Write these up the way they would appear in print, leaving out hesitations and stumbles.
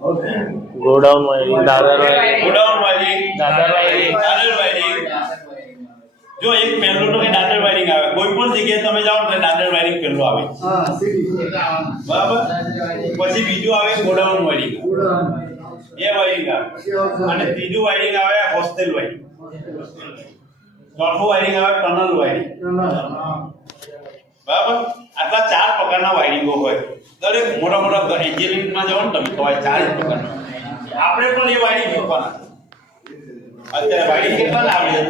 Godown wiring, દાદર wiring, godown wiring, દાદર wiring, દાદર wiring. જો એક પહેલું તો કે દાદર વાયરિંગ આવે, કોઈ પણ જગ્યાએ તમે જાઓ એટલે દાદર વાયરિંગ પહેલું આવે. બરાબર. પછી બીજું આવે ગોડાઉન વાયરિંગ, એ વાયરિંગ આવે. અને ત્રીજું વાયરિંગ આવે હોસ્ટેલ વાયરિંગ. ચોથું વાયરિંગ આવે ટનલ વાયરિંગ. બરાબર. આટલા 4 પ્રકારના વાયરિંગો હોય. દરેક મોટા મોટા એન્જિનિયરિંગમાં જાઓ ને તમે તો 4 પ્રકારના. આપણે પણ એ વાયરિંગ શીખવાના. અત્યારે વાયરિંગ કેટલા ને આવડે?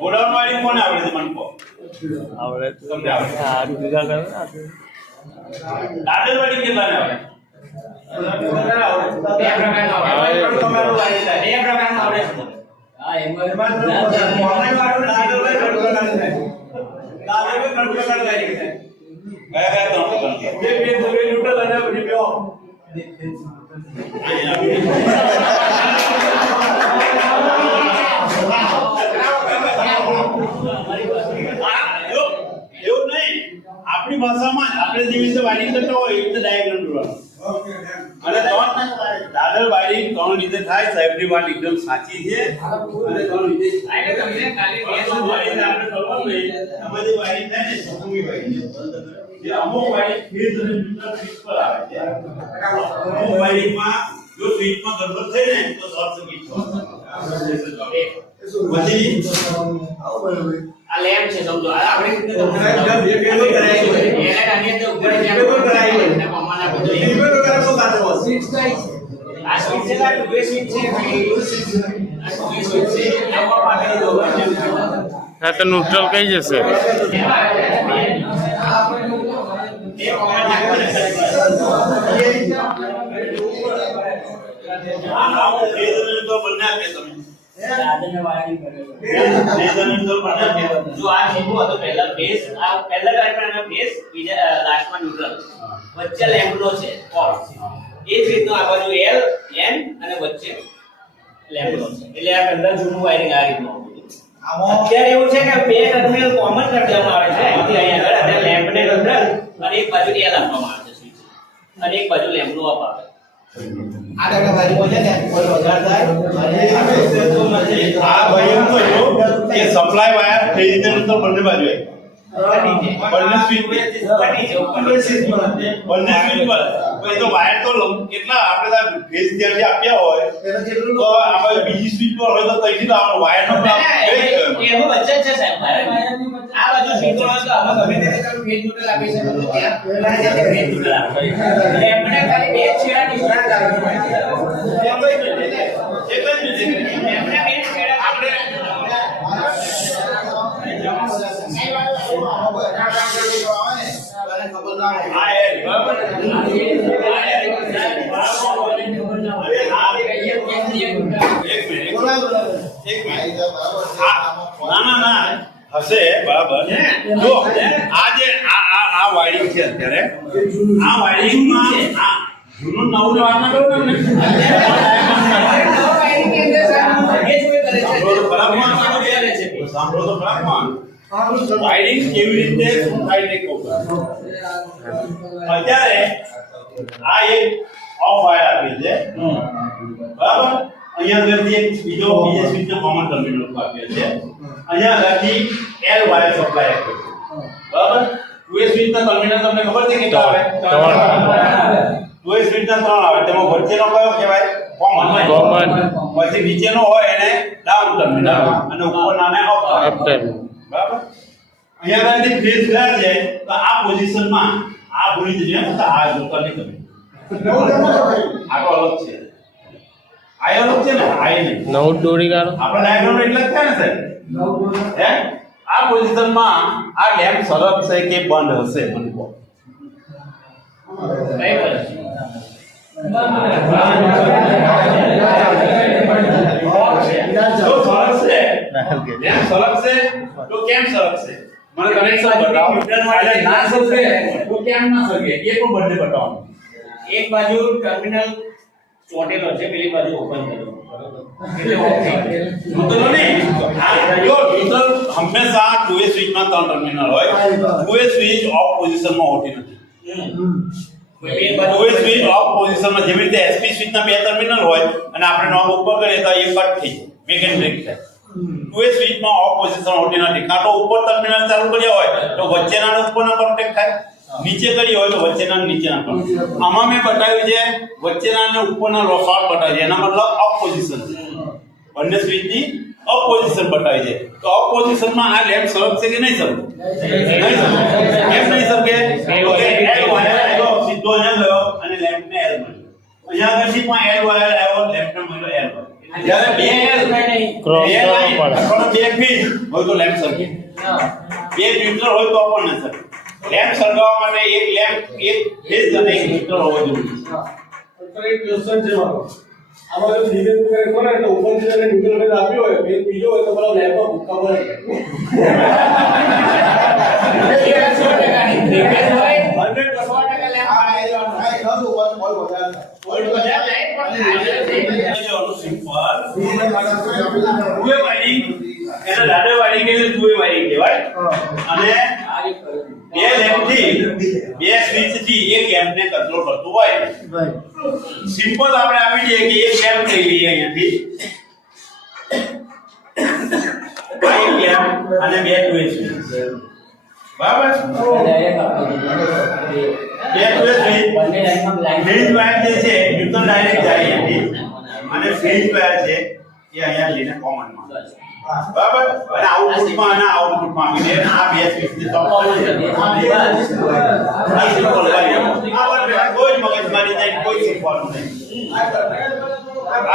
ગોડાઉન વાયરિંગ કોને આવડે છે મને કહો? આવડે તમને આવડે? આ બીજા કરે દાદર વાયરિંગ કેટલા ને આવડે? આપણી ભાષામાં આપણે જે રીતે વાયરિંગ કરતા હોય એ રીતે ડાયાગ્રામ દોરવાનો. અને દાદર વાયરિંગ 3 રીતે થાય. સાહેબની વાત એકદમ સાચી છે. અને 3 રીતે આપણે કરવાનું નહીં. આમાં જે વાયરિંગ થાય ને સમૂહી વાયરિંગ, જે અમુક વાયરિંગ ફેઝ અને ન્યુટ્રલ સ્વિચ પર આવે છે. અમુક વાયરિંગમાં જો સ્વિચમાં ગડબડ થઈ ને તો શોર્ટ સર્કિટ થશે. પછી આ લેમ્પ છે સમજો આપણે એને કાઢીએ તો ઉપર લેમ્પ કરાવી અને મમ્માના બધું ઇન્વર્ટર કરે તો કાઢો સ્વિચ કઈ આ સ્વિચ છે આ બે સ્વિચ છે આ બે સ્વિચ છે આમાં પાછળ દો હા તો ન્યુટ્રલ કઈ જશે તો બંને આપે તમે દાદરને વાયરિંગ કરે જો આ સીધું હતો પહેલા બેઝ આ પહેલા કાર્યક્રમનો બેઝ બીજા લાસ્ટમાં ન્યુટ્રલ વચ્ચે લેમ્પનો છે ઓફ એ જ રીતનો આ બાજુ L N અને વચ્ચે લેમ્પનો છે એટલે આ અંદર જૂનું વાયરિંગ આ રીતનું અત્યારે એવું છે કે બે ટર્મિનલ કોમન કરી દેવામાં આવે છે અહીંથી અહીં આગળ અને લેમ્પને અંદર અને એક બાજુ L આપવામાં આવે છે સ્વિચ અને એક બાજુ લેમ્પનો ઓફ આવે આ ટકા બાજુ છે ને કોઈ વધારે થાય આ વાયર તો જો એ સપ્લાય વાયર થઈ રીતે તો બંને બાજુ બંને સ્વિચ બંને સ્વિચ પર તો વાયર તો કેટલા આપણે ફેઝ ત્યાંથી આપ્યા હોય તો આપણે બીજી સ્વિચ પર હોય તો કઈથી લાવવાનો વાયર નો એનો વચ્ચે છે સાહેબ આ બાજુ સ્વિચ હોય તો આમાં ગમે તે ફેઝ ન્યુટ્રલ આપી શકે તો ત્યાં ફેઝ ન્યુટ્રલ આપે એમને ખાલી બે છેડા નિશાન લાગવાનું હોય એક જ એમને બે છેડા આપણે ના હશે બરાબર. જો આ જે આ વાયરિંગ છે અત્યારે આ વાયરિંગમાં આ જૂનું નવું વાત ના કરો ને સાંભળો તો બરાબર વાયરિંગ કેવી રીતે થાય તે કહું. અત્યારે આ એક ઓફ વાયર આપી છે બરાબર. અહીંયા આગળથી એક બીજો સ્વિચ કોમન ટર્મિનલ આપ્યો છે. અહીંયા આગળથી L વાયર સપ્લાય આપ્યો છે બરાબર. 2 સ્વિચ ના ટર્મિનલ તમને ખબર છે કેટલા આવે? 2 સ્વિચ ના 3 આવે. તેમાં વચ્ચેનો કયો કહેવાય? કોમન. પછી નીચેનો હોય એને ડાઉન ટર્મિનલ અને ઉપરનાને અપ ટર્મિનલ બરાબર. અહીંયા આગળથી ફેઝ ગયા છે તો આ પોઝિશનમાં આ ભૂલી જઈએ તો આ જોતા નહીં તમે આ તો અલગ છે. આ અલગ છે ને આ નહીં નવું દોરી ગાળો આપણા ડાયાગ્રામ એટલે જ થાય ને સાહેબ. હે આ પોઝિશનમાં આ લેમ્પ સરકશે કે બંધ હશે મને કહો. જો સરકશે લેમ્પ સરકશે તો કેમ સરકશે મને કનેક્શન બતાવો. ન્યુટ્રલ ના સરકે તો કેમ ના સરકે એ પણ બંને બતાવો. એક બાજુ ટર્મિનલ ચોટેલો છે પેલી બાજુ ઓપન કરો એટલે ઓફ થઈ જો ન્યુટ્રલ હંમેશા 2 સ્વિચમાં 3 ટર્મિનલ હોય. 2 સ્વિચ ઓફ પોઝિશનમાં હોતી નથી. કોઈ સ્વિચ ઓફ પોઝિશનમાં જેવી રીતે એસપી સ્વિચના બે ટર્મિનલ હોય અને આપણે નોબ ઉપર કરીએ તો એ કટ થઈ જાય વેગન બ્રેક થાય કોઈ સ્વિચમાં ઓફ પોઝિશન હોતી નથી કાં તો ઉપર ટર્મિનલ ચાલુ કર્યા હોય તો વચ્ચેના ઉપરના કોન્ટેક્ટ થાય નીચે કરી હોય તો વચ્ચેના નીચેના કોન્ટેક્ટ આમાં મેં બતાવ્યું છે વચ્ચેના અને ઉપરના શોર્ટ બતાવ્યું છે એના મતલબ ઓફ પોઝિશન બંને સ્વિચની ઓફ પોઝિશન બતાવી છે તો ઓફ પોઝિશનમાં આ લેમ્પ સરકશે કે નહીં સરકે કેમ નહીં સરકે તો કે એલ વાયર આવ્યો સીધો અહીંયા ગયો અને લેમ્પને એલ મળ્યો અહીંયા આગળથી પણ એલ વાયર આવ્યો લેમ્પને મળ્યો એલ જ્યારે બે એલ બે ફીટ હોય તો લેમ્પ સરકે બે ન્યુટ્રલ હોય તો પણ ન સરકે લેમ્પ સળગાવવા માટે એક લેમ્પ એક ફેઝ અને એક ન્યુટ્રલ હોવો જરૂરી છે એક ક્વેશ્ચન છે મારો આમાં જો ધીમે ધીમે કરે તો ઉપરથી જઈને ન્યુટ્રલ ફેઝ આપ્યો હોય ફેઝ બીજો હોય તો પેલા લેમ્પ ભૂકા પડે 100% સિમ્પલ આપણે આપી દઈએ કે એક લેમ્પ લઈ લઈએ અહીંયાથી એક લેમ્પ અને બે ટુવે સ્વિચ બરાબર બે ટુવે સ્વિચ ફેઝ વાયર જે છે ન્યુટ્રલ ડાયરેક્ટ જાય અહીંયાથી અને ફેઝ વાયર છે એ અહીંયા લઈને કોમન માં બરાબર અને આઉટપુટમાં અને આઉટપુટમાં આપી દે આ બે સ્વિચ ને તો કોઈ મગજમારી નહીં કોઈ શીખવાનું નહીં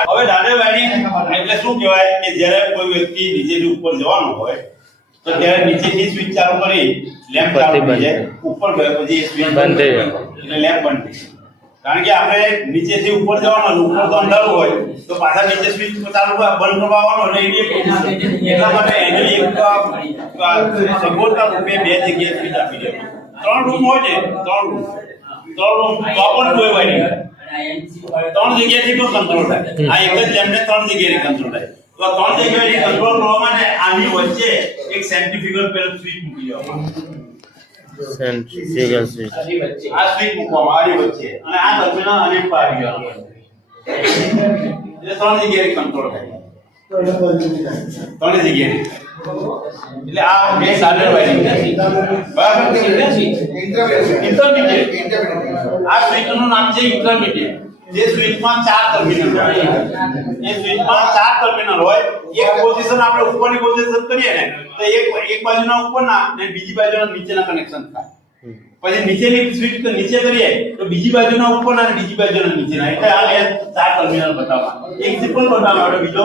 હવે દાદા વાયરિંગ એટલે શું કહેવાય કે જ્યારે કોઈ વ્યક્તિ નીચેથી ઉપર જવાનું હોય તો ત્યારે નીચેથી સ્વિચ ચાલુ કરી લેમ્પ ચાલુ થઈ જાય ઉપર ગયો પછી એ સ્વિચ બંધ થઈ જાય એટલે લેમ્પ બંધ થઈ જાય કારણ કે આપણે નીચેથી ઉપર જવાનું ઉપર તો અંધારું હોય તો પાછા નીચે સ્વિચ ચાલુ બંધ કરવાનો એટલે એટલા માટે એને એક સગવડતા રૂપે બે જગ્યાએ સ્વિચ આપી દે 3 રૂમ હોય છે 3 રૂમ તો પણ કોઈ વાયરિંગ 3 જગ્યાએથી પણ કંટ્રોલ થાય આ એક જ લેમ્પને 3 જગ્યાએથી કંટ્રોલ થાય તો 3 જગ્યાએથી કંટ્રોલ કરવા માટે આની વચ્ચે એક સેન્ટ્રીફ્યુગલ પેલ સ્વિચ મૂકી દેવામાં સેન્ટ્રીફ્યુગલ સ્વિચ આ સ્વિચ મૂકવામાં આની વચ્ચે અને આ ટર્મિનલ આને પાડી દેવાનું એટલે 3 જગ્યાએથી કંટ્રોલ થાય 3 જગ્યાએથી એટલે આ બે સાદર વાયરિંગ બરાબર ઇન્ટરમીડિયેટ આ સ્વિચનું નામ છે ઇન્ટરમીડિયેટ જે સ્વિચમાં 4 ટર્મિનલ હોય એ સ્વિચમાં 4 ટર્મિનલ હોય એક પોઝિશન આપણે ઉપરની પોઝિશન કરીએ ને તો એક બાજુના ઉપરના અને બીજી બાજુના નીચેના કનેક્શન થાય પછી નીચેની સ્વિચ નીચે કરીએ તો બીજી બાજુના ઉપરના અને બીજી બાજુના નીચેના એટલે આ 4 ટર્મિનલ બતાવવા એક સિમ્પલ બતાવવા માટે બીજો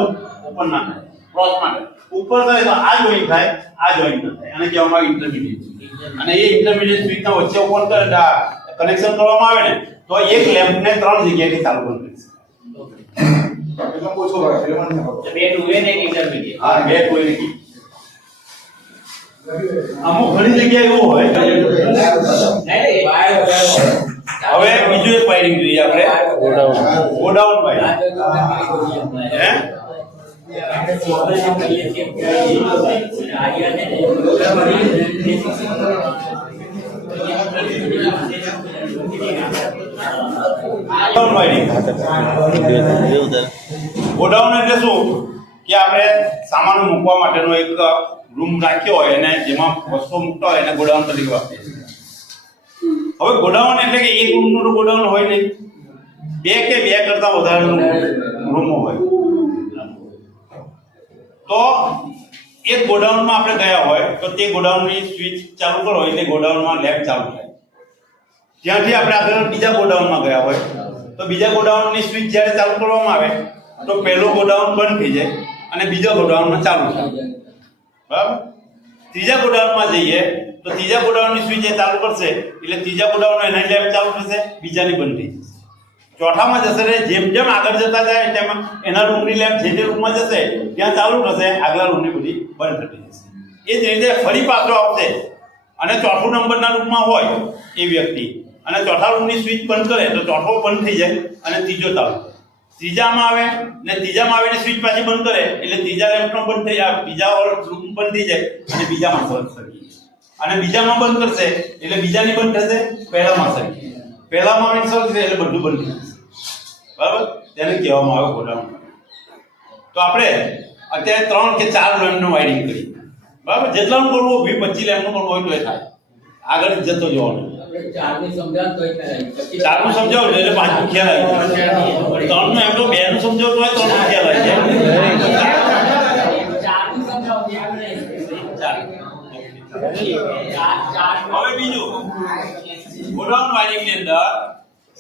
ઉપરના ક્રોસ માટે ઉપર થાય તો આ જોઈન્ટ થાય આ જોઈન્ટ ન થાય અને કહેવામાં આવે ઇન્ટરમીડિયેટ અને એ ઇન્ટરમીડિયેટ સ્વિચના વચ્ચે ઓપન કરે કનેક્શન કરવામાં આવે ને તો એક લેમ્પને 3 જગ્યાએથી ચાલુ કરી દે એટલે ઓછો રાખે એટલે મને ખબર બે ટુવે ને ઇન્ટરમીડિયેટ હા બે કોઈ નથી અમુક ઘણી જગ્યાએ એવું હોય હવે બીજું એક વાયરિંગ જોઈએ આપણે ગોડાઉન વાયરિંગ હે ગોડાઉન એટલે શું કે આપણે સામાન મૂકવા માટેનો એક રૂમ રાખ્યો હોય અને જેમાં વસ્તુ મૂકતા હોય એને ગોડાઉન તરીકે વાપરીએ છીએ. હવે ગોડાઉન એટલે કે એક રૂમનું તો ગોડાઉન હોય નહીં, બે કે બે કરતા વધારે રૂમો હોય. તો એક ગોડાઉનમાં આપણે ગયા હોય તો તે ગોડાઉનની સ્વિચ ચાલુ કરો એટલે ગોડાઉનમાં લેમ્પ ચાલુ થાય. ત્યાંથી આપણે આગળ બીજા ગોડાઉનમાં ગયા હોય તો બીજા ગોડાઉનની સ્વિચ જ્યારે ચાલુ કરવામાં આવે તો પહેલો ગોડાઉન બંધ થઈ જાય અને બીજા ગોડાઉનમાં ચાલુ થાય. બરાબર? ત્રીજા ગોડાઉનમાં જઈએ તો ત્રીજા ગોડાઉનની સ્વિચ એ ચાલુ કરશે એટલે ત્રીજા ગોડાઉનનો એના લેમ્પ ચાલુ થશે, બીજાની બંધ થઈ જશે. ચોથામાં જશે રે જેમ જેમ આગળ જતા જાય તેમ એના રૂમની લેમ્પ જે રૂમમાં જશે ત્યાં ચાલુ થશે, આગલા રૂમની બધી બંધ થઈ જશે. એ જ રીતે ફરી પાછો આવશે અને ચોથું નંબરના રૂમમાં હોય એ વ્યક્તિ અને ચોથા રૂમની સ્વિચ બંધ કરે તો ચોથો બંધ થઈ જાય અને ત્રીજો ચાલુ. ત્રીજામાં આવે ને ત્રીજામાં આવીને સ્વિચ પાછી બંધ કરે એટલે ત્રીજા લેમ્પનો બંધ થઈ જાય, બીજા રૂમ બંધ થઈ જાય અને બીજામાં સરકી અને બીજામાં બંધ કરશે એટલે બીજાની બંધ થશે, પહેલામાં સરકી. પહેલામાં મીન્સ છે એટલે બધું બંધ થઈ જશે. બરાબર, તેને કહેવામાં આવે ગોડાઉન. તો આપણે અત્યારે 3 કે 4 લેમ્પનું વાયરિંગ કરીએ. બરાબર, જેટલાનું કરવું હોય 20-25 લેમ્પનું કરવું હોય તો એ થાય. આગળ જતો જવાનું. ચારનું સમજાવું એટલે 5નું ખ્યાલ આવી જાય. 3નું એમ તો 2નું સમજાવતું હોય 3નું ખ્યાલ આવી જાય. હવે બીજું, ગોડાઉન વાયરિંગ ની અંદર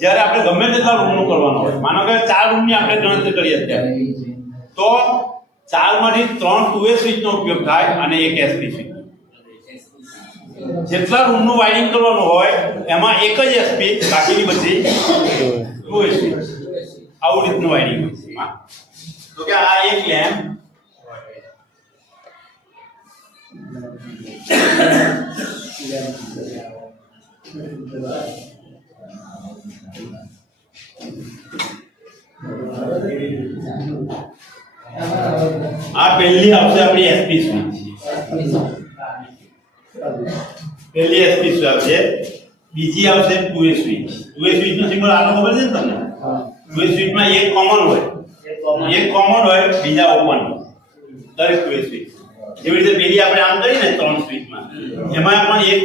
જ્યારે આપણે ગમે તેટલા રૂમનું કરવાનું હોય, માનો કે 4 રૂમની આપણે ગણતરી કરીએ અત્યારે, તો 4 માંથી 3 2A સ્વિચનો ઉપયોગ થાય અને 1 SP સ્વિચ. જેટલા રૂમનું વાયરિંગ કરવાનું હોય એમાં એક જ SP, બાકીની બધી 2A સ્વિચ. આવું રીતનું વાયરિંગ હોય છે. તો કે આ એક લેમ્પ આ પહેલી આવશે આપણી SP સ્વિચ. પહેલી SP સ્વિચ આવશે. બીજી આવશે 2A સ્વિચ. 2A સ્વિચ નો સિમ્બોલ આનો ખબર છે ને તમને? 2A સ્વિચમાં એક કોમન હોય, બીજા ઓપન. દરેક 2A સ્વિચ જેવી રીતે પેલી આપણે આમ કરીને 3 સ્વિચમાં એમાં પણ એક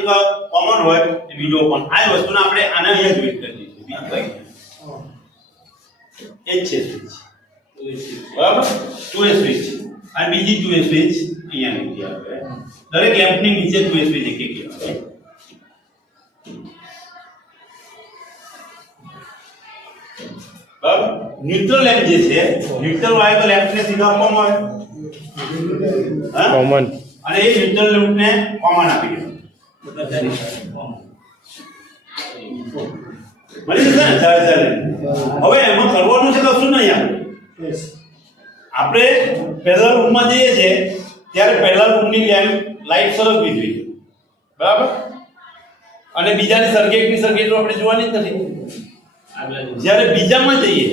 કોમન હોય બીજો ઓપન. આ વસ્તુને આપણે આને અહીંયા જોઈન્ટ કરી દઈશું. બીજું કઈ એ જ છે સ્વિચ. બરાબર, 2A સ્વિચ અને બીજી 2A સ્વિચ અહીંયા મૂકી આપણે. દરેક લેમ્પની નીચે 2A સ્વિચ એક લેવાય. બરાબર, ન્યુટ્રલ લેમ્પ જે છે, ન્યુટ્રલ વાય તો લેમ્પને સીધા આપવામાં આવે. કોમન અને એ ન્યુટ્રલ લેમ્પને કોમન આપી દે. મળી જશે ને? હવે એમાં કરવાનું છે કશું નહીં. આપણે પહેલા રૂમમાં જઈએ છીએ ત્યારે પહેલા રૂમની લેમ્પ લાઈટ સરખવી જોઈએ. બરાબર, અને બીજાની સર્કિટની સર્કિટ આપણે જોવાની જ નથી. જ્યારે બીજામાં જઈએ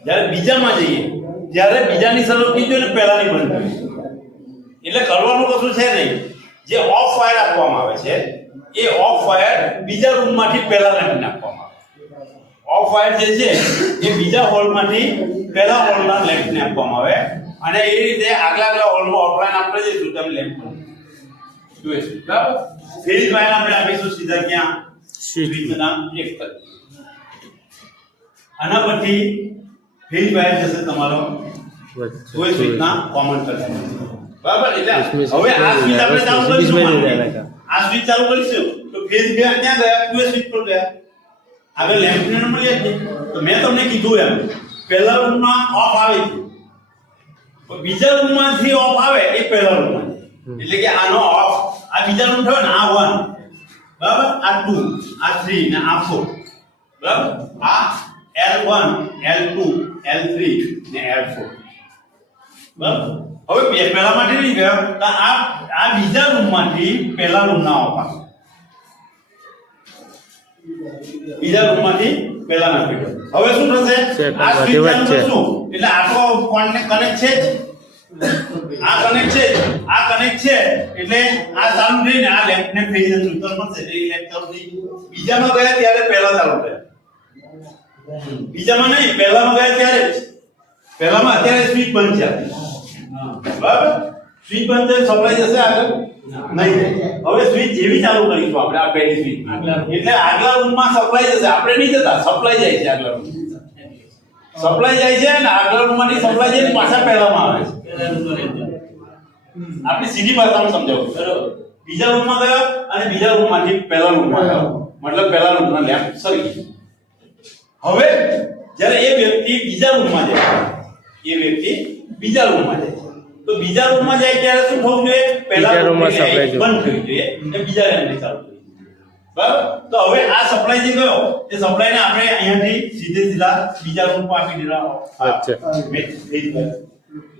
ત્યારે બીજાની સરખવી જોઈએ ને પહેલાની બંધ કરવી. એટલે કરવાનું કશું છે નહીં. જે ઓફ વાયર આપવામાં આવે છે એ ઓફ વાયર બીજા રૂમમાંથી પહેલા લેમ્પને આપવામાં આવે. ઓફ વાયર જે છે એ બીજા હોલમાંથી પહેલા હોલના લેમ્પને આપવામાં આવે અને એ રીતે આગલા હોલમાં ઓફલાઈન આપણે જઈશું તેમ લેમ્પ જોઈશું. બરાબર, ફેઝ વાયર આપણે આપીશું સીધા ક્યાં? સ્વિચના એક તરફ. આના પછી ફેઝ વાયર જશે તમારો સ્વિચના કોમન તરફ. બરાબર, એટલે હવે આ સ્વિચ આપણે ચાલુ કરીશું. આ સ્વિચ ચાલુ કરીશું તો ફેઝ ગયા ક્યાં ગયા? 2A સ્વિચ પર ગયા. આગળ લેમ્પની નંબર લે છે. તો મેં તમને કીધું એમ પહેલા રૂમમાં ઓફ આવે છે, તો બીજા રૂમમાંથી ઓફ આવે એ પહેલા રૂમમાં. એટલે કે આનો ઓફ આ બીજા રૂમ થયો ને, આ 1, બરાબર, આ 2, આ 3 ને આ 4. બરાબર, આ L1, L2, L3 ને L4. બરાબર, હવે પહેલામાંથી નહીં ગયો તો આ બીજા રૂમમાંથી પહેલા રૂમના ઓફ આવે. બીજા રૂમમાંથી પહેલા નાખી દો. હવે શું થશે? આ સ્વિચ ચાલુ કરશું એટલે આ તો કનેક્ટ છે જ. આ કનેક્ટ છે એટલે આ ચાલુ થઈને આ લેમ્પને ફેઝ ન્યુટ્રલ મળશે. એટલે લેમ્પ ચાલુ થઈ. બીજામાં ગયા ત્યારે પહેલા ચાલુ થયા. બીજામાં નહીં, પહેલામાં ગયા ત્યારે જ. પહેલામાં અત્યારે સ્વિચ બંધ છે. બરાબર, સ્વિચ બંધ થઈ સપ્લાય જશે આગળ નહીં. હવે સ્વિચ જેવી ચાલુ કરીશું આપણે આ પહેલી સ્વિચ એટલે આગલા રૂમમાં સપ્લાય જશે. આપણે નહીં જતા, સપ્લાય જાય છે આગલા રૂમ. સપ્લાય જાય છે ને આગલા રૂમમાંથી સપ્લાય જઈને પાછા પહેલામાં આવે છે. આપણે સીધી ભાષામાં સમજાવું. બરાબર, બીજા રૂમમાં ગયો અને બીજા રૂમમાંથી પહેલા રૂમમાં ગયો, મતલબ પહેલા રૂમના લેમ્પ સરી. હવે જ્યારે એ વ્યક્તિ બીજા રૂમમાં જાય તો બીજા રૂમમાં જાય ત્યારે શું થવું જોઈએ? પહેલા રૂમમાં સપ્લાય બંધ થવી જોઈએ અને બીજા લેમ્પને ચાલુ કરવી જોઈએ. બરાબર, તો હવે આ સપ્લાય જે ગયો એ સપ્લાયને આપણે અહીંયાથી સીધા બીજા રૂમમાં આપી દીધા.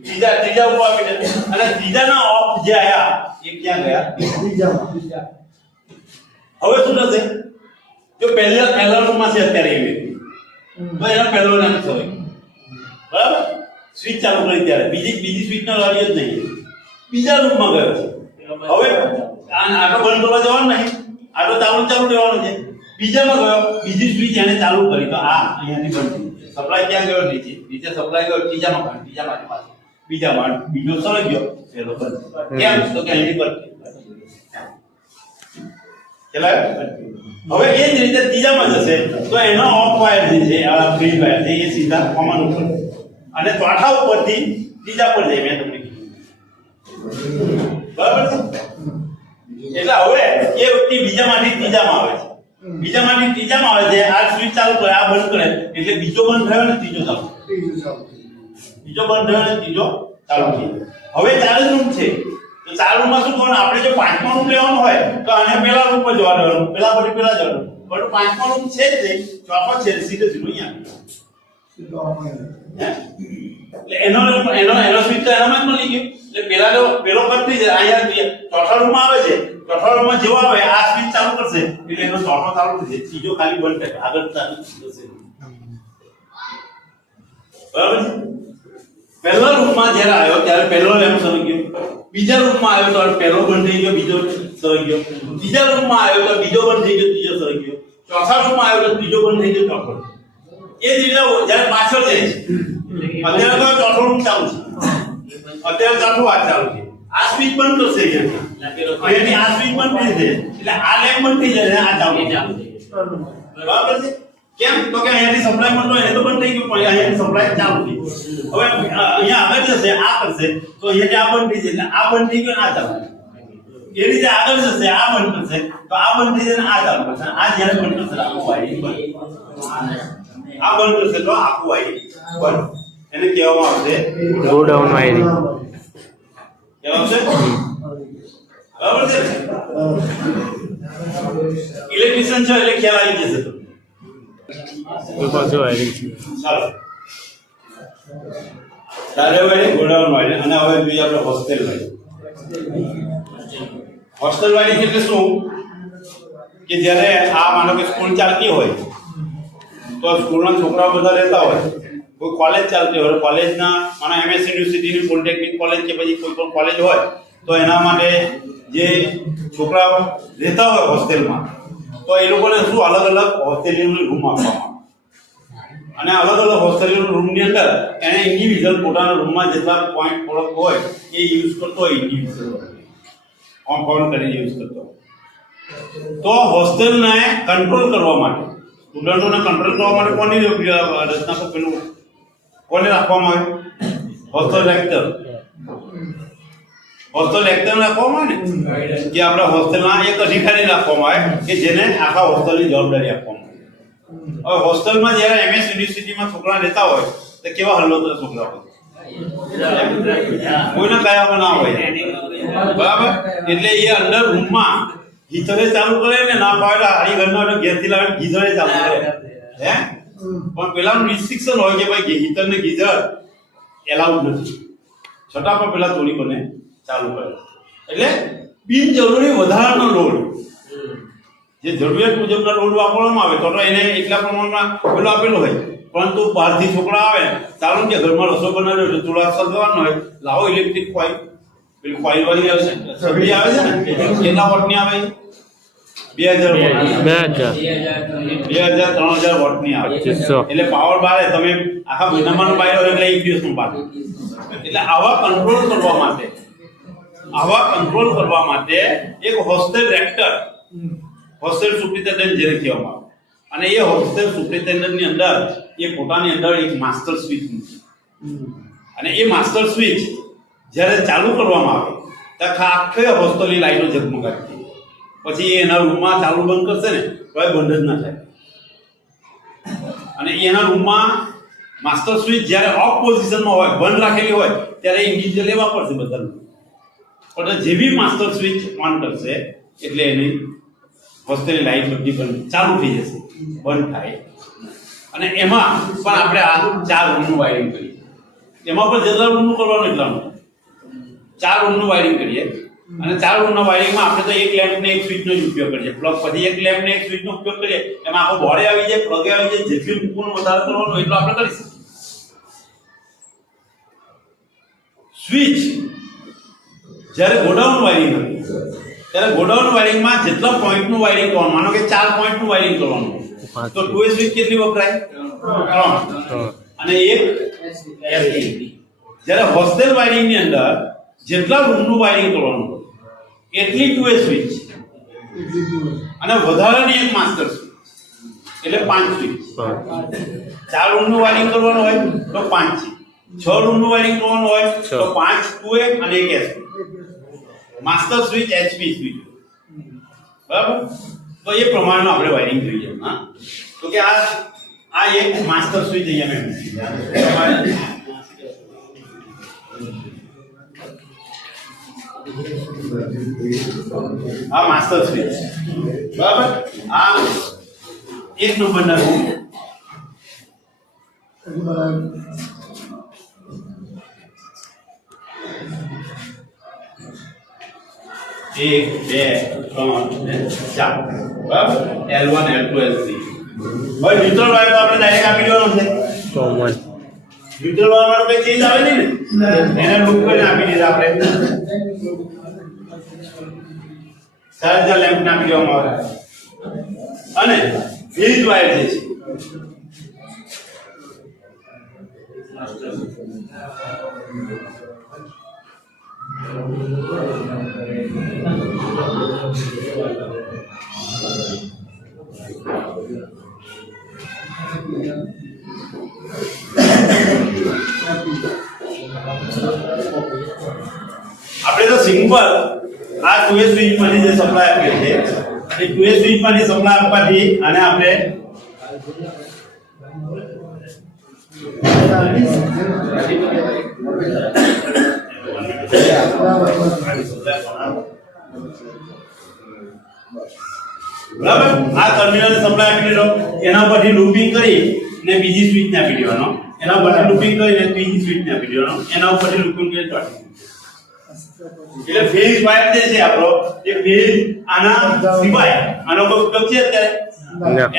ત્રીજા ઉપર આપી દે અને ત્રીજાના ઓફ જે આયા એ ક્યાં ગયા? બીજામાં. હવે શું થશે? જો પહેલા રૂમમાં છે અત્યારે એ વ્યક્તિ, તો એના પહેલો નામ થવાય. બરાબર, સ્વિચ ચાલુ કરી ત્યારે બીજી સ્વિચનો લાવી જ નહીં. બીજા રૂમમાં ગયો છે. હવે આટલો બંધ કરવા જવાનું નહીં, આટલો ચાલુ રહેવાનું છે. બીજામાં ગયો, બીજી સ્વિચ એને ચાલુ કરી તો આ અહીંયાથી બંધ થઈ ગઈ. સપ્લાય ક્યાં ગયો? નીચે સપ્લાય ગયો ત્રીજામાં બંધ, ત્રીજામાંથી પાછો બીજામાં, બીજો સળગ ગયો, પેલો બંધ. કેમ? તો કે અહીંથી બંધ. ચલાય. હવે એ જ રીતે ત્રીજામાં જશે તો એનો ઓફ વાયર જે છે આ ફ્રી વાયર છે એ સીધા કોમન ઉપર અને ચોથા ઉપરથી ત્રીજા પર જાય. મેં તમને કીધું બરાબર છે. એટલે હવે એ વ્યક્તિ બીજામાંથી ત્રીજામાં આવે છે, બીજામાંથી ત્રીજામાં આવે છે, આ સ્વિચ ચાલુ કરે, આ બંધ કરે એટલે બીજો બંધ થયો ને ત્રીજો ચાલુ, બીજો બંધ થયો ને ત્રીજો ચાલુ થઈ ગયો. હવે 4 રૂમ છે તો 4 રૂમમાં શું કરવાનું? આપણે જો 5મો રૂમ લેવાનો હોય તો આને પેલા રૂમ પર જવા દેવાનું, પેલા પર પેલા જવાનું, પણ 5મો રૂમ છે જ નહીં, ચોથો છે સીધો સીધો અહીંયા. એટલે એનો સ્વિચ તો એનામાં જ મળી ગયો. એટલે પેલો કરતી જાય અહીંયા ચોથા રૂમમાં આવે છે, ચોથા રૂમમાં જેવો આવે આ સ્વિચ ચાલુ કરશે એટલે એનો ચોથો ચાલુ થશે, ત્રીજો ખાલી બંધ થાય, આગળ ચાલુ થશે. બરાબર છે. પહેલા રૂમમાં જ્યારે આવ્યો ત્યારે પહેલો લેમ્પ સળગી ગયો, બીજા રૂમમાં આવ્યો તો પહેલો બંધ થઈ ગયો, બીજો સળગી ગયો, ત્રીજા રૂમમાં આવ્યો તો બીજો બંધ થઈ ગયો, ત્રીજો સળગી ગયો, ચોથા રૂમમાં આવ્યો તો ત્રીજો બંધ થઈ ગયો, ચોથો. એ જ રીતે જ્યારે પાછળ જાય છે, અત્યારે તો ચોથો રૂમ ચાલુ છે, અત્યારે ચોથો આ ચાલુ છે, આ સ્વિચ બંધ કરશે અહીંયાથી, આ સ્વિચ બંધ થઈ જશે એટલે આ લેમ્પ બંધ થઈ જશે, આ ચાલુ. બરાબર છે. કેમ? તો કે અહીંયાથી સપ્લાય મળતો એને તો બંધ થઈ ગયું, પણ અહીંયાથી સપ્લાય ચાલુ થઈ. હવે અહીંયા આગળ જશે, આ કરશે તો અહીંયાથી આ બંધ થઈ જશે, એટલે આ બંધ થઈ ગયું, આ ચાલુ. એ રીતે આગળ જશે, આ બંધ કરશે તો આ બંધ થઈ જશે, આ ચાલુ કરશે. આ જ્યારે બંધ કરશે આખું વાયરિંગ બંધ, આ બંધ કરશે તો આખું વાયરિંગ બંધ. એને કહેવામાં આવશે ગોડાઉન વાયરિંગ. કહેવામાં આવશે. બરાબર છે. ઇલેક્ટ્રિશિયન છો એટલે ખ્યાલ આવી જશે તમને. તો પાછું વાયરિંગ છે. ચાલો. તારે વાયરિંગ, ગોડાઉન વાયરિંગ અને હવે જોઈએ આપણે હોસ્ટેલ વાયરિંગ. હોસ્ટેલ વાયરિંગ એટલે શું? કે જ્યારે આ માનો કે સ્કૂલ ચાલતી હોય તો સ્કૂલના છોકરાઓ બધા રહેતા હોય, કોઈ કોલેજ ચાલતી હોય, કોલેજના માનો MS યુનિવર્સિટીની પોલિટેકનિક કોલેજ કે પછી કોઈ પણ કોલેજ હોય તો એના માટે જે છોકરાઓ રહેતા હોય હોસ્ટેલમાં તો એ લોકોને શું અલગ અલગ હોસ્ટેલની રૂમ આપવામાં અને અલગ અલગ હોસ્ટેલની રૂમની અંદર એને ઇન્ડિવિજ્યુઅલ પોતાના રૂમમાં જેટલા પોઈન્ટ પ્રોડક્ટ હોય એ યુઝ કરતો હોય, ઇન્ડિવિજ્યુઅલ કોમ્પાઉન્ડ કરીને યુઝ કરતો હોય. તો હોસ્ટેલને કંટ્રોલ કરવા માટે, સ્ટુડન્ટોને કંટ્રોલ કરવા માટે કોની રચના પર પેલું કોને રાખવામાં આવે? Hostel rector. હોસ્ટેલ રેક્ટર રાખવામાં આવે ને કે આપણા હોસ્ટેલના એક અધિકારી રાખવામાં આવે કે જેને આખા હોસ્ટેલની જવાબદારી આપવામાં આવે. હવે હોસ્ટેલમાં જ્યારે MS યુનિવર્સિટીમાં છોકરા રહેતા હોય તો કેવા હલ્લોતરા છોકરા હોય, કોઈને કયા ના હોય. બરાબર. એટલે એ અંદર રૂમમાં ગીઝરે ચાલુ કરે ને ના પાડે હારી ઘરના ઘેરથી લાવે ગીઝરે ચાલુ કરે હે, પણ પેલાનું રિસ્ટ્રિક્શન હોય કે ભાઈ ગીઝર ને ગીઝર એલાઉડ નથી, છતાં પણ પેલા થોડી બને ચાલુ કરે. એટલે બિનજરૂરી વધારાનો લોડ, જે જરૂરિયાત મુજબના લોડ વાપરવામાં આવે તો એને એટલા પ્રમાણમાં પેલો આપેલો હોય, પરંતુ બહારથી છોકરા આવે ચાલુ કે ઘરમાં રસોઈ બનાવ્યો છે થોડા સળગવાનો હોય, લાવો ઇલેક્ટ્રિક કોઇલ, પેલી કોઇલ વાળી આવે છે સબડી આવે છે ને, કેટલા વોટની આવે? 2000 3000 વોટની આવે. એટલે પાવર બારે તમે આખા મહિનામાં બાર એટલે એક દિવસનું બાર. એટલે આવા કંટ્રોલ કરવા માટે એક હોસ્ટેલ રેક્ટર, હોસ્ટેલ સુપ્રિન્ટેન્ડન્ટ જેને કહેવામાં આવે, અને એ હોસ્ટેલ સુપ્રિન્ટેન્ડન્ટની અંદર એ પોતાની અંદર એક માસ્ટર સ્વિચ મૂકે અને એ માસ્ટર સ્વિચ જ્યારે ચાલુ કરવામાં આવે ત્યારે આખે હોસ્ટેલની લાઈટો ઝગમગાતી, પછી એ એના રૂમમાં ચાલુ બંધ કરશે ને તો એ બંધ જ ના થાય. અને એના રૂમમાં માસ્ટર સ્વિચ જ્યારે ઓફ પોઝિશનમાં હોય, બંધ રાખેલી હોય ત્યારે ઇન્ડિવિજ્યુઅલી વાપરશે બધા, પણ જેવી માસ્ટર સ્વિચ ઓન કરશે એટલે એની હોસ્ટેલની લાઈટ બધી બંધ ચાલુ થઈ જશે, બંધ થાય. અને એમાં પણ આપણે આ 4 રૂમનું વાયરિંગ કરીએ, એમાં પણ જેટલા રૂમનું કરવાનું એટલાનું 4 રૂમનું વાયરિંગ કરીએ. અને 4 રૂમના વાયરિંગમાં આપણે તો એક લેમ્પ ને એક સ્વિચનો જ ઉપયોગ કરીએ, પ્લગ પછી એક લેમ્પ ને એક સ્વિચનો ઉપયોગ કરીએ, એમાં આખો બોર્ડે આવી જાય, પ્લગે આવી જાય, જેટલી મૂકવાનું વધારે કરવાનું એટલું આપણે કરી શકીએ. સ્વિચ જ્યારે ગોડાઉન વાયરિંગ હતી ત્યારે ગોડાઉન વાયરિંગમાં જેટલા પોઈન્ટનું વાયરિંગ કરવાનું, માનો કે 4 પોઈન્ટનું વાયરિંગ કરવાનું, તો 2 સ્વિચ કેટલી વપરાય? 3. અને એક એસપી. જ્યારે હોસ્ટેલ વાયરિંગની અંદર જેટલા રૂમનું વાયરિંગ કરવાનું એટલી 2 સ્વિચ અને વધારાની એક માસ્ટર સ્વિચ, એટલે 5 સ્વિચ. 4 રૂમનું વાયરિંગ કરવાનું હોય તો 5 છે, 6 રૂમનું વાયરિંગ કરવાનું હોય તો 5 2A અને એક SP. Master switch HP switch, બરાબર? તો એ પ્રમાણનું આપણે વાયરિંગ જોઈએ. હા, તો કે આ એક માસ્ટર સ્વિચ અહીંયા મેં મૂકી છે. આ માસ્ટર સ્વિચ, બરાબર? આ 1 નંબરના રૂમ, એક, બે, 3, 4, બરાબર? L1 L2 L3. હવે ન્યુટ્રલ વાયર તો આપણે ડાયરેક્ટ આપી દેવાનો છે. કોમન ન્યુટ્રલ વાયર માં કોઈ ચેન્જ આવે નહીં ને, એને લૂપ કરીને આપી દીધા આપણે. ચાર્જર લેમ્પ ને આપી દેવામાં આવે. અને ફેઝ વાયર જે છે આપણે તો સિમ્પલ આ 2A સ્વિચ માંથી જે સપ્લાય આપીએ છે એ 2A સ્વિચ માંથી સપ્લાય આપવાથી અને આપણે બરાબર આ ટર્મિનલ સપ્લાય આપી દીધો, એના પરથી લૂપિંગ કરી ને બીજી સ્વિચ ને આપી દેવાનો, એના પરથી લૂપિંગ કરીને બીજી સ્વિચ ને આપી દેવાનો, એના ઉપરથી લૂપિંગ કરીને ચોથી. એટલે ફેઝ વાયર જે છે આપણો એ ફેઝ આના સિવાય આનો કોઈ ઉપયોગ છે અત્યારે?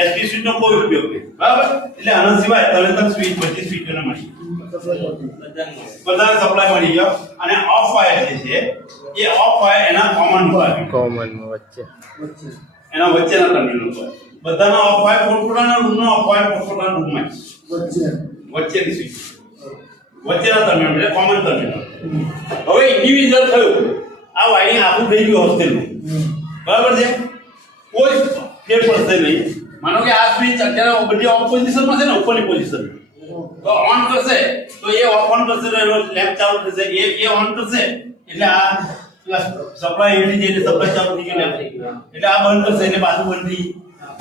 એસપી સ્વિચ નો કોઈ ઉપયોગ નહીં, બરાબર? એટલે આના સિવાય તરત સ્વિચ બધી સ્વિચોને મળી બધાને સપ્લાય મળી ગયો. અને ઓફ વાયર જે છે એ ઓફ વાયર એના કોમન વચ્ચે એના વચ્ચેના ટર્મિનલ પર બધાના ઓફ વાયર પોતપોતાના રૂમનો ઓફ વાયર પોતપોતાના રૂમમાં વચ્ચેની સ્વિચ વચ્ચેના ટર્મિનલ એટલે કોમન ટર્મિનલ. હવે ઇન્ડિવિડ્યુઅલ થયું આ વાયરિંગ આખું થઈ ગયું હોસ્ટેલનું, બરાબર છે? કોઈ ફેર પડશે નહીં. માનો કે આ સ્વિચ અત્યારે બધી ઓફ પોઝિશનમાં છે ને, ઉપરની પોઝિશન, તો ઓન કરશે તો એ ઓન કરશે તો એનો લેમ્પ ચાલુ થશે, એ ઓન કરશે એટલે આ સપ્લાય એવી રીતે સપ્લાય ચાલુ થઈ ગયો, એટલે આ બંધ કરશે એટલે પાછું બંધ થઈ,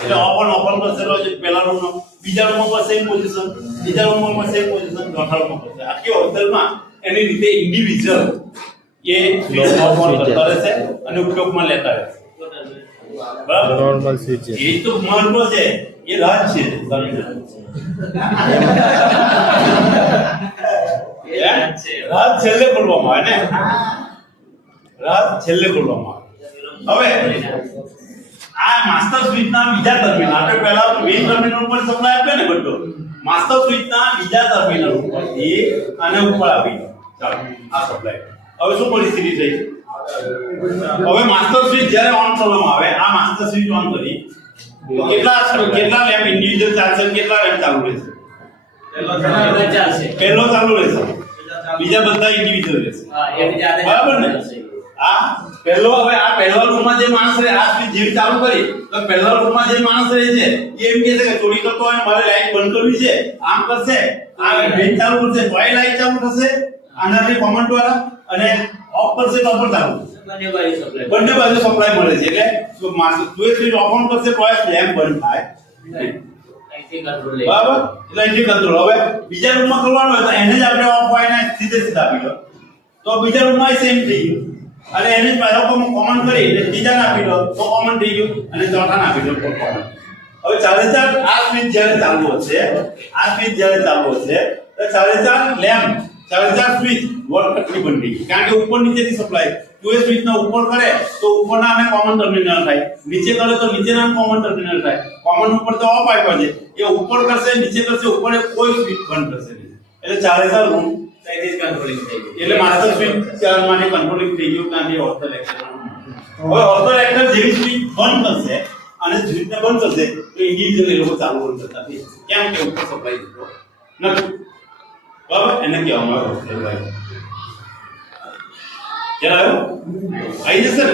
એટલે ઓપન કરશે તો પહેલા રૂમનો બીજા રૂમમાં પર સેમ પોઝિશન, બીજા રૂમમાં પર સેમ પોઝિશન, ચોથા રૂમમાં કરશે. આખી હોસ્ટેલમાં એની રીતે ઇન્ડિવિડ્યુઅલ એ ઓપન કરતા રહેશે અને ઉપયોગમાં લેતા રહેશે, બરાબર? નોર્મલ સ્વિચ એ તો મહત્વ છે, એ રાજ છે. રાત છેલ્લે ખોલવામાં આવે ને, રાત છેલ્લે ખોલવામાં આવે. હવે આ માસ્ટર સ્વિચ ના બીજા ટર્મિનલ આપણે પહેલા મેઇન ટર્મિનલ ઉપર સપ્લાય આપ્યો ને બધો, માસ્ટર સ્વિચ ના બીજા ટર્મિનલ ઉપરથી આને ઉપર આપી દો. ચાલો આ સપ્લાય. હવે શું પરિસ્થિતિ થઈ? હવે માસ્ટર સ્વિચ જ્યારે ઓન કરવામાં આવે, આ માસ્ટર સ્વિચ ઓન કરી તો કેટલા લેમ્પ ઇન્ડિવિડ્યુઅલ ચાલશે, કેટલા લેમ્પ ચાલુ રહેશે? પહેલો ચાલુ રહેશે, બીજા બધા ઇન્ડિવિડ્યુઅલ રહેશે, બરાબર ને? આ પહેલો, હવે આ પહેલા રૂમમાં જે માણસ રહે, આ સ્વિચ જેવી ચાલુ કરી તો પહેલા રૂમમાં જે માણસ રહે છે એ એમ કહે છે કે ચોરી કરતો હોય મારે લાઈટ બંધ કરવી છે, આમ કરશે, આ વેન ચાલુ કરશે તો આ લાઈટ ચાલુ થશે આનાથી કોમન દ્વારા, અને ઓફ કરશે તો પણ ચાલુ થશે. બંને બાજુ સપ્લાય મળે છે, એટલે માસ્ટર સ્વિચ ઓફ ઓન કરશે તો આ લેમ્પ બંધ થાય, બરાબર? એટલે અહીંથી કંટ્રોલ. હવે બીજા રૂમમાં કરવાનું હોય તો એને જ આપણે ઓફ વાયરને સીધે સીધા આપી દો તો બીજા રૂમમાં સેમ થઈ ગયું, અને એને જ પહેલા કોમન કરી એટલે ત્રીજાને આપી દો તો કોમન થઈ ગયું, અને ચોથાને આપી દો તો કોમન. હવે 4 આ સ્વિચ જ્યારે ચાલુ હશે, આ સ્વિચ જ્યારે ચાલુ હશે તો 4 લેમ્પ 4 સ્વિચ વોટ કટલી બની ગઈ, કારણ કે ઉપર નીચેથી સપ્લાય 2A સ્વિચ ના ઉપર કરે તો ઉપરના આને કોમન ટર્મિનલ થાય, નીચે કરે તો નીચેના કોમન ટર્મિનલ થાય. કોમન ઉપર તો ઓફ આપ્યો છે, એ ઉપર કરશે નીચે કરશે, ઉપર કોઈ સ્વિચ બંધ કરશે નહીં, એટલે 4 રૂમ ત્યાંથી જ કંટ્રોલિંગ થઈ ગયું. એટલે માસ્ટર સ્વિચ માટે કંટ્રોલિંગ થઈ ગયું કારણ કે ઓર્થો લેક્ચર હવે ઓર્થો લેક્ચર જેવી સ્વિચ બંધ થશે અને સ્વિચને બંધ થશે તો ઇન્ડિવિજ્યુઅલ એ લોકો ચાલુ કરી શકતા નથી. કેમ કે ઉપર સપ્લાય દીધો નથી. બરાબર એને કહેવામાં આવે છે ભાઈ ખ્યાલ આવ્યો? આવી જશે ને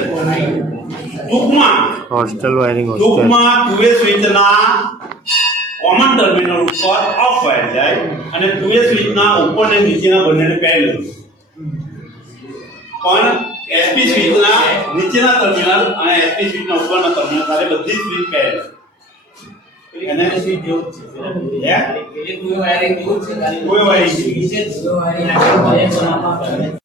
ટૂંકમાં હોસ્ટેલ વાયરિંગ હોસ્ટેલ ટૂંકમાં 2A સ્વિચના કોમન ટર્મિનલ ઉપર ઓફ વાયર જાય અને 2A સ્વિચના ઉપર અને નીચેના બંનેને પેરેલલ પણ SP સ્વિચના નીચેના ટર્મિનલ અને SP સ્વિચના ઉપરના ટર્મિનલ સાથે બધી સ્વિચ પેરેલલ અને સ્વિચ જેવું જ છે. એ કોઈ વાયરિંગ જેવું જ છે ખાલી કોઈ વાયરિંગ નીચે જ વાયરિંગ